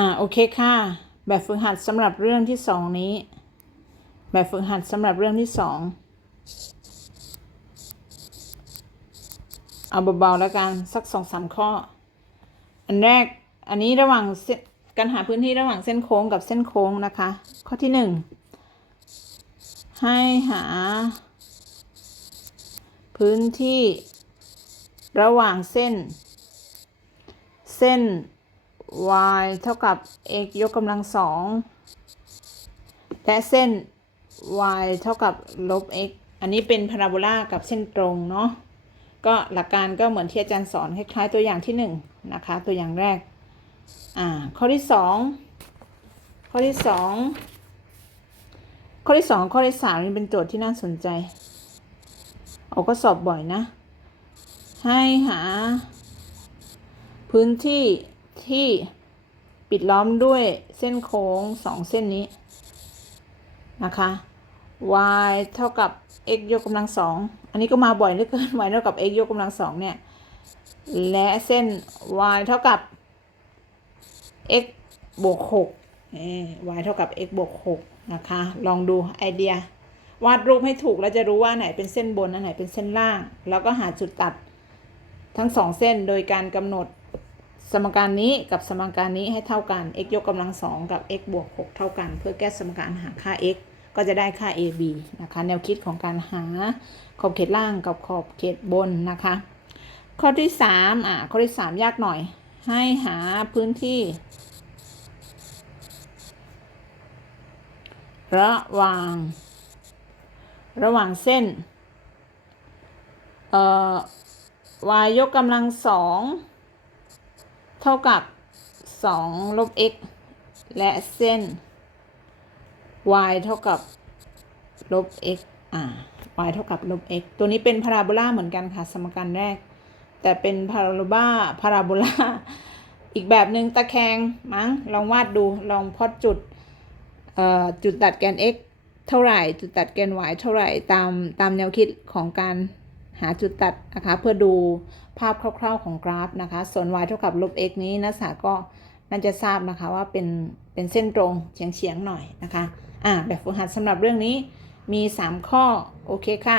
อ่าโอเคค่ะ แบบฝึกหัดสำหรับเรื่องที่สองนี้ แบบฝึกหัดสำหรับเรื่องที่สองเอาเบาๆแล้วกันสักสองสามข้อ อันแรกอันนี้ระหว่างการหาพื้นที่ระหว่างเส้นโค้งกับเส้นโค้งนะคะ ข้อที่หนึ่งให้หา พื้นที่ระหว่างเส้น เส้น y เท่ากับ x ยกกำลังสองและเส้น y เท่ากับลบ x อันนี้เป็นพาราโบลากับเส้นตรงเนาะก็หลักการก็เหมือนที่อาจารย์สอนคล้ายๆตัวอย่างที่หนึ่งนะคะ ตัวอย่างแรก อ่า ข้อที่สองข้อที่สองข้อที่สองข้อที่สามนี่เป็นโจทย์ที่น่าสนใจเอาก็สอบบ่อยนะ ให้หา พื้นที่ ที่ปิดล้อมด้วยเส้นโค้งสองเส้นนี้นะคะ y เท่ากับ x ยกกำลังสอง อันนี้ก็มาบ่อยเหลือเกิน y เท่ากับ x ยกกำลังสองเนี่ย และเส้น y เท่ากับ x บวกหก y เท่ากับ x บวกหกนะคะ ลองดูไอเดีย วาดรูปให้ถูกแล้วจะรู้ว่าไหนเป็นเส้นบนอันไหนเป็นเส้นล่าง แล้วก็หาจุดตัดทั้งสองเส้นโดยการกำหนด สมการนี้กับสมการนี้ให้เท่ากัน x ยกกำลังสองกับ x บวกหกเท่ากัน เพื่อแก้สมการหาค่า x ก็จะได้ค่า ab นะคะ แนวคิดของการหาขอบเขตล่างกับขอบเขตบนนะคะ ข้อที่สามอะข้อที่สามยากหน่อย ให้หาพื้นที่ ระหว่าง ระหว่างเส้น เอ่อ y ยกกำลังสอง เท่ากับสองลบ x และเส้น y เท่ากับลบ x อ่า y เท่ากับลบ x ตัวนี้เป็นพาราโบลาเหมือนกันค่ะ สมการแรก แต่เป็นพาราโบลาพาราโบลาอีกแบบหนึ่งตะแคงมั้ง ลองวาดดู ลองพอดจุด เอ่อ จุดตัดแกน x เท่าไหร่ จุดตัดแกน y เท่าไหร่ ตามตามแนวคิดของการ หาจุดตัดนะคะ เพื่อดูภาพคร่าวๆของกราฟนะคะ ส่วน y เท่ากับลบ x นี้นักศึกษาก็น่าจะทราบนะคะว่าเป็นเป็นเส้นตรงเฉียงๆหน่อยนะคะ อ่าแบบฝึกหัดสำหรับเรื่องนี้มี 3 ข้อ โอเคค่ะ